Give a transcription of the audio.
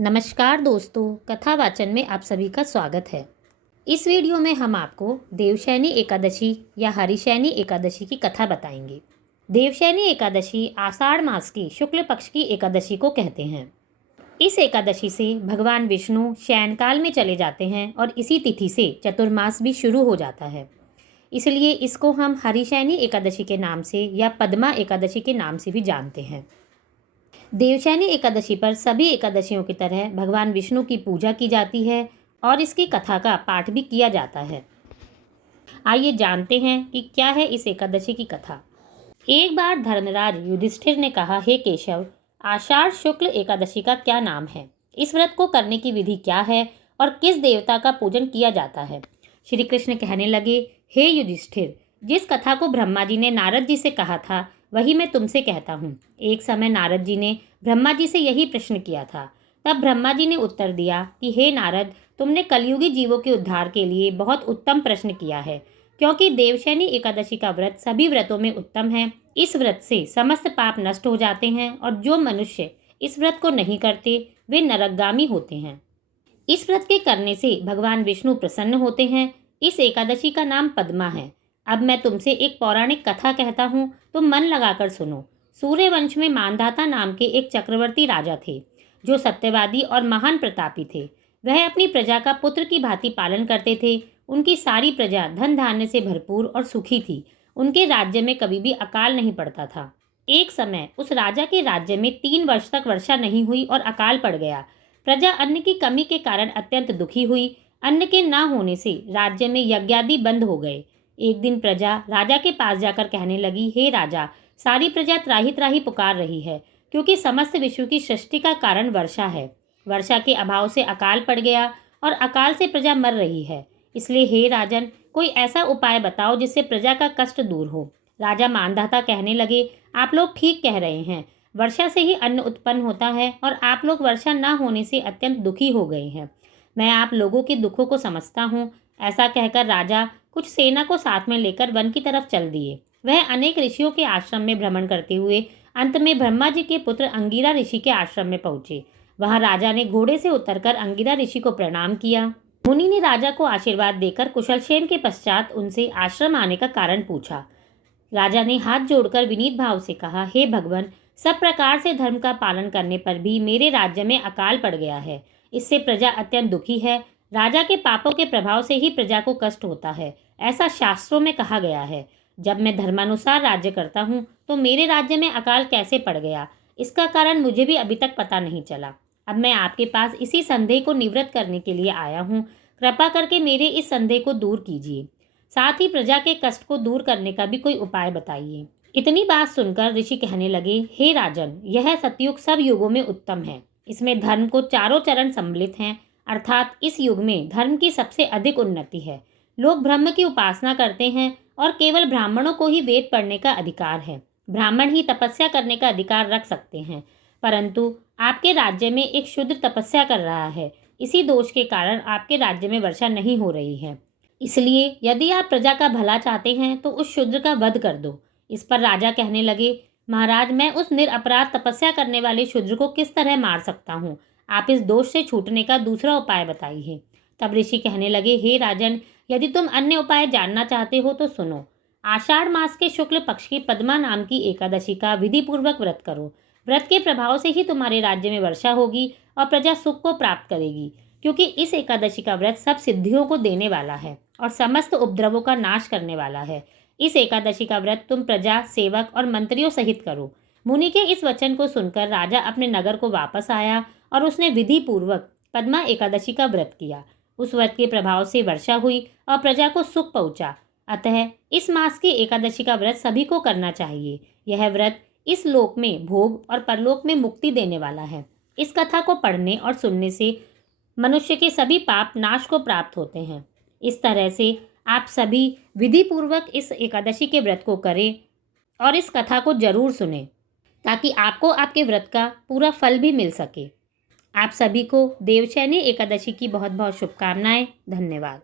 नमस्कार दोस्तों, कथा वाचन में आप सभी का स्वागत है। इस वीडियो में हम आपको देवशयनी एकादशी या हरिशयनी एकादशी की कथा बताएंगे। देवशयनी एकादशी आषाढ़ मास की शुक्ल पक्ष की एकादशी को कहते हैं। इस एकादशी से भगवान विष्णु शयन काल में चले जाते हैं और इसी तिथि से चतुर्मास भी शुरू हो जाता है। इसलिए इसको हम हरिशयनी एकादशी के नाम से या पद्मा एकादशी के नाम से भी जानते हैं। देवशयनी एकादशी पर सभी एकादशियों की तरह भगवान विष्णु की पूजा की जाती है और इसकी कथा का पाठ भी किया जाता है। आइए जानते हैं कि क्या है इस एकादशी की कथा। एक बार धर्मराज युधिष्ठिर ने कहा, हे केशव, आषाढ़ शुक्ल एकादशी का क्या नाम है? इस व्रत को करने की विधि क्या है और किस देवता का पूजन किया जाता है? श्री कृष्ण कहने लगे, हे युधिष्ठिर, जिस कथा को ब्रह्मा जी ने नारद जी से कहा था वही मैं तुमसे कहता हूँ। एक समय नारद जी ने ब्रह्मा जी से यही प्रश्न किया था। तब ब्रह्मा जी ने उत्तर दिया कि हे नारद, तुमने कलयुगी जीवों के उद्धार के लिए बहुत उत्तम प्रश्न किया है, क्योंकि देवशयनी एकादशी का व्रत सभी व्रतों में उत्तम है। इस व्रत से समस्त पाप नष्ट हो जाते हैं और जो मनुष्य इस व्रत को नहीं करते वे नरकगामी होते हैं। इस व्रत के करने से भगवान विष्णु प्रसन्न होते हैं। इस एकादशी का नाम पद्मा है। अब मैं तुमसे एक पौराणिक कथा कहता हूँ, तो मन लगाकर सुनो। सूर्यवंश में मानधाता नाम के एक चक्रवर्ती राजा थे, जो सत्यवादी और महान प्रतापी थे। वह अपनी प्रजा का पुत्र की भांति पालन करते थे। उनकी सारी प्रजा धन धान्य से भरपूर और सुखी थी। उनके राज्य में कभी भी अकाल नहीं पड़ता था। एक समय उस राजा के राज्य में 3 वर्ष तक वर्षा नहीं हुई और अकाल पड़ गया। प्रजा अन्न की कमी के कारण अत्यंत दुखी हुई। अन्न के न होने से राज्य में यज्ञादि बंद हो गए। एक दिन प्रजा राजा के पास जाकर कहने लगी, हे राजा, सारी प्रजा त्राही त्राही पुकार रही है, क्योंकि समस्त विश्व की सृष्टि का कारण वर्षा है। वर्षा के अभाव से अकाल पड़ गया और अकाल से प्रजा मर रही है। इसलिए हे राजन, कोई ऐसा उपाय बताओ जिससे प्रजा का कष्ट दूर हो। राजा मानधाता कहने लगे, आप लोग ठीक कह रहे हैं। वर्षा से ही अन्न उत्पन्न होता है और आप लोग वर्षा न होने से अत्यंत दुखी हो गए हैं। मैं आप लोगों के दुखों को समझता हूँ। ऐसा कहकर राजा कुछ सेना को साथ में लेकर वन की तरफ चल दिए। वह अनेक ऋषियों के आश्रम में भ्रमण करते हुए अंत में ब्रह्मा जी के पुत्र अंगिरा ऋषि के आश्रम में पहुंचे। वहां राजा ने घोड़े से उतरकर अंगिरा ऋषि को प्रणाम किया। मुनि ने राजा को आशीर्वाद देकर कुशलक्षेम के पश्चात उनसे आश्रम आने का कारण पूछा। राजा ने हाथ जोड़कर विनीत भाव से कहा, हे भगवान, सब प्रकार से धर्म का पालन करने पर भी मेरे राज्य में अकाल पड़ गया है। इससे प्रजा अत्यंत दुखी है। राजा के पापों के प्रभाव से ही प्रजा को कष्ट होता है, ऐसा शास्त्रों में कहा गया है। जब मैं धर्मानुसार राज्य करता हूँ तो मेरे राज्य में अकाल कैसे पड़ गया, इसका कारण मुझे भी अभी तक पता नहीं चला। अब मैं आपके पास इसी संदेह को निवृत्त करने के लिए आया हूँ। कृपा करके मेरे इस संदेह को दूर कीजिए। साथ ही प्रजा के कष्ट को दूर करने का भी कोई उपाय बताइए। इतनी बात सुनकर ऋषि कहने लगे, हे राजन, यह सतयुग सब युगों में उत्तम है। इसमें धर्म को चारों चरण सम्मिलित हैं, अर्थात इस युग में धर्म की सबसे अधिक उन्नति है। लोग ब्रह्म की उपासना करते हैं और केवल ब्राह्मणों को ही वेद पढ़ने का अधिकार है। ब्राह्मण ही तपस्या करने का अधिकार रख सकते हैं, परंतु आपके राज्य में एक शूद्र तपस्या कर रहा है। इसी दोष के कारण आपके राज्य में वर्षा नहीं हो रही है। इसलिए यदि आप प्रजा का भला चाहते हैं तो उस शूद्र का वध कर दो। इस पर राजा कहने लगे, महाराज, मैं उस निरपराध तपस्या करने वाले शूद्र को किस तरह मार सकता हूँ? आप इस दोष से छूटने का दूसरा उपाय बताइए। तब ऋषि कहने लगे, हे राजन, यदि तुम अन्य उपाय जानना चाहते हो तो सुनो। आषाढ़ मास के शुक्ल पक्ष की पद्मा नाम की एकादशी का विधि पूर्वक व्रत करो। व्रत के प्रभाव से ही तुम्हारे राज्य में वर्षा होगी और प्रजा सुख को प्राप्त करेगी, क्योंकि इस एकादशी का व्रत सब सिद्धियों को देने वाला है और समस्त उपद्रवों का नाश करने वाला है। इस एकादशी का व्रत तुम प्रजा, सेवक और मंत्रियों सहित करो। मुनि के इस वचन को सुनकर राजा अपने नगर को वापस आया और उसने विधि पूर्वक पद्मा एकादशी का व्रत किया। उस व्रत के प्रभाव से वर्षा हुई और प्रजा को सुख पहुंचा। अतः इस मास की एकादशी का व्रत सभी को करना चाहिए। यह व्रत इस लोक में भोग और परलोक में मुक्ति देने वाला है। इस कथा को पढ़ने और सुनने से मनुष्य के सभी पाप नाश को प्राप्त होते हैं। इस तरह से आप सभी विधि पूर्वक इस एकादशी के व्रत को करें और इस कथा को जरूर सुनें, ताकि आपको आपके व्रत का पूरा फल भी मिल सके। आप सभी को देवशयनी एकादशी की बहुत बहुत शुभकामनाएं। धन्यवाद।